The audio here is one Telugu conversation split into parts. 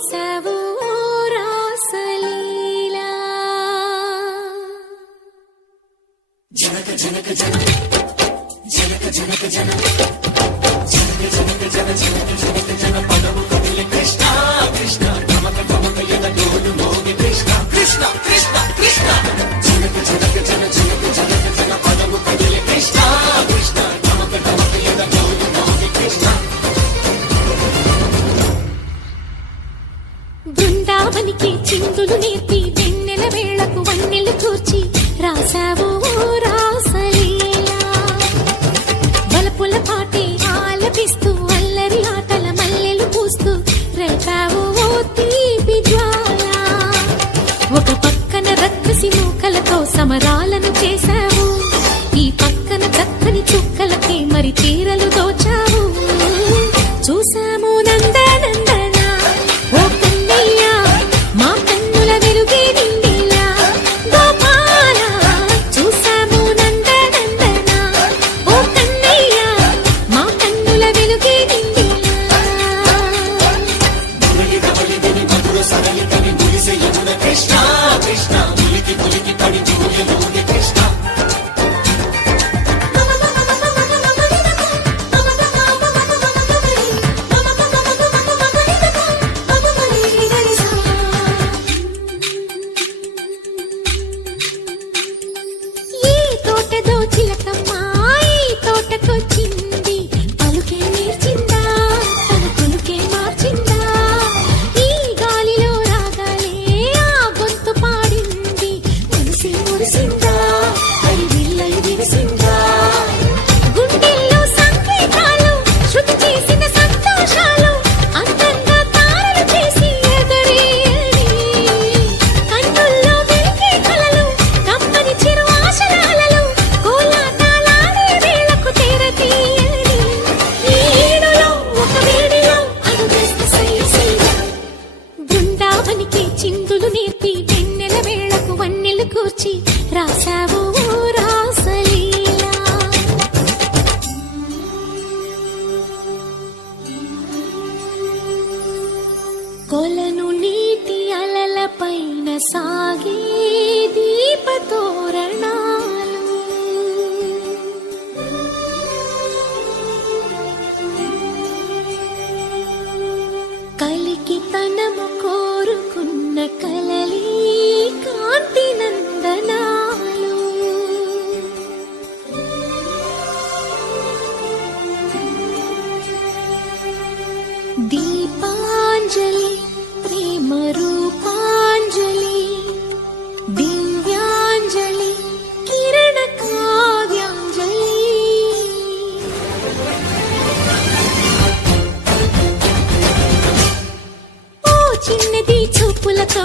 చేసావు రాసలీలా. కృష్ణ కృష్ణ కృష్ణ. బృందావనికి నేర్పి వెన్నెల వేళకు వన్నెలు చూర్చి రాసావు రాసలీలా. బలపుల పాటి ఆలపిస్తూ అల్లరి ఆటల మల్లెలు పూస్తూ రేపావు ఓ తీపి జ్వాల. ఒక పక్కన రక్కసి మూకలతో సమరాలను చేశారు మనసి విరిసిందా గుండెల్లో సంకేతాలు శృతి చేసిన సంతోషాలు అందంగా తారలు చేసి ఎగరేయని కన్నుల్లో వెలిగే కలలు కమ్మని చిరు ఆశల కోలాటాలాడే వేళకు తెరతీయని ఒక వేడిలో అడుగేస్తే సై సై బృందావనికి చిందులు నేర్పి వన్నెలు కూర్చి రాసావు కొలను నీటి అలల పైన సాగే దీపతోరణాలు. కలి చిన్నది చూపులతో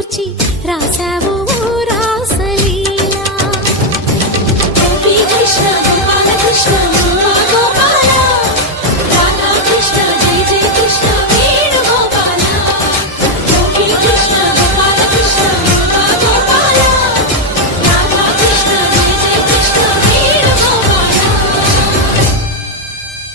కూర్చి రాసావు